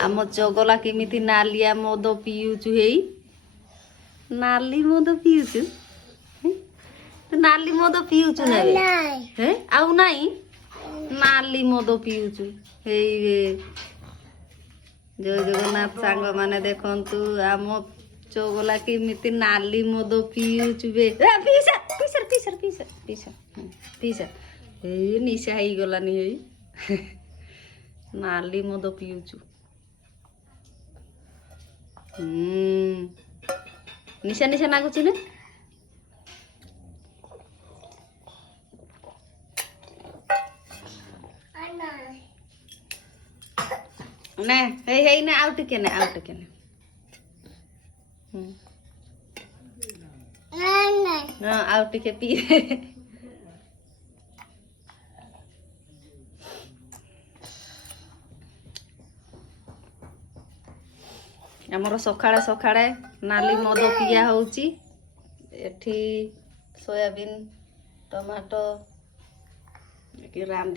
आम चगला केमिति नालिया मद पियुचु हेई नाली मद पियुचु नाली मद पियुचु ना हे आउ नाही नाली मद पियुचु हेई जय जगन्नाथ सांग माने देखंतु आम चगला केमिति नाली मद पियुचु बे पीसा पीसा पीसा पीसा पीसा पीसा हे निशा हेई गलानी हेई नाली मद पियुचु निशा निशा नागुची ना ना हे हे ना आउ टिके ना हाँ आउ टिके पी आमर सकाळे सकाळे नाली मद पिया होची एठी सोयाबीन टमाटो रांधि